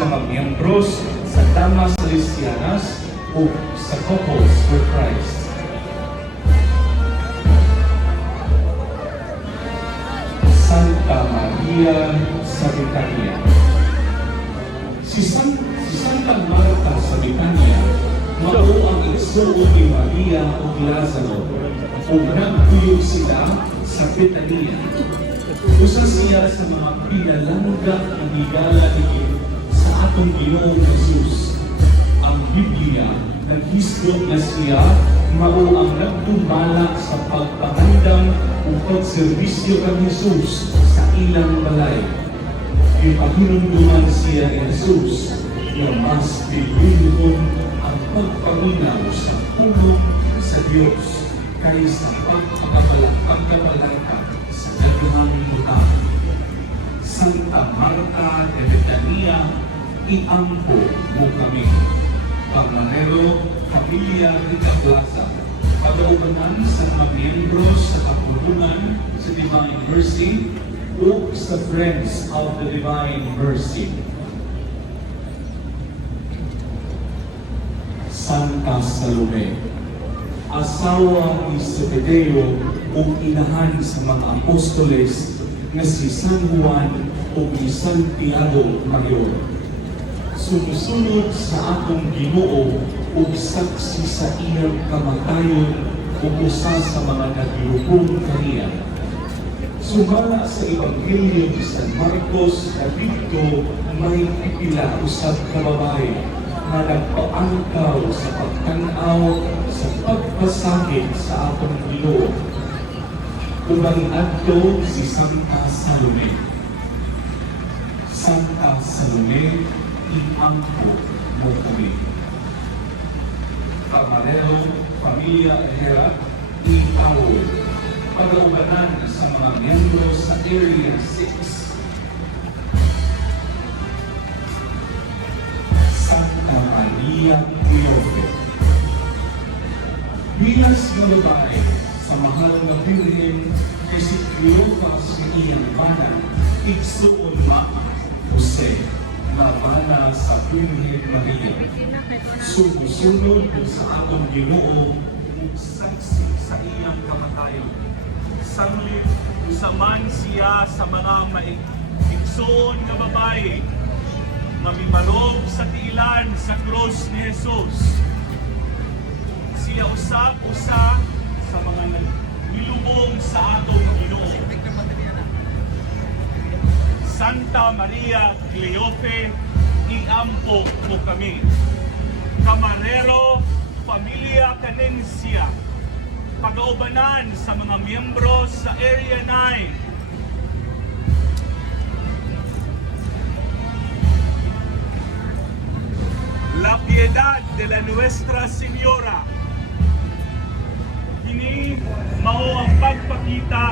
mga miyembros sa Damas Salesianas o sa Couples for Christ. Santa Maria sa Betania. Si Santa Marta sa Betania, mao ang igsuon ni Maria o Lazaro, o nagtuyog sila sa Betania. Usa siya sa mga pinalangga na higala sa atong Ginoong Jesus. Ang Biblia naghisgot na siya mao ang nagtumbalak sa pagpahandang o pagserbisyo kang Jesus sa ilang balay. Ipahinumduman siya ni Jesus na mas bibilhon ang pagpaminaw sa pulong sa Diyos kaysa pagkabalaka sa daghang butang. Santa Marta de Betania, iampo mo kami. Pangmanero, Pamilya Rita Plaza, pag-aubanan sa mga miyembro sa kapulungan sa Divine Mercy o sa Friends of the Divine Mercy. Santa Salome, asawa ni Zebedeo o inahan sa mga apostoles na si San Juan o ni Santiago Mayor. Sumusunod sa atong Ginoo o saksi sa iyang kamatayon o usa sa mga nagilubong kaniya. Sumala sa Ebanghelyo ni San Marcos na dito may pipila usab ka babae na nagpaangkaw sa pagtanaw sa pagpasakit sa atong Ginoo. Ubang adto si Santa Salome. Santa Salome, iampo mo kami. Pagmanero, Pamilya Hera, itawo. Pag-aubanan sa mga miyembro sa Area 6. Santa Maria Cleofe. Bilas na babae sa mahal na Birhen kay si Cleopas na iyang mana, igsuon ma Jose na mana sa Birhen Maria. Sumusunod sa atong Ginoo ug saksi sa iyang kamatayon. Sanglit usaman siya sa mga maigsoon nga babae na mimalog sa tiilan sa krus ni Jesus. Siya usap-usa sa mga nilubong sa atong Ginoo. Santa Maria Cleofe, iampo mo kami. Camarero, Pamilya Canencia, pag-aubanan sa mga miyembro sa Area 9. La Piedad de la Nuestra Señora. Kini mao ang pagpakita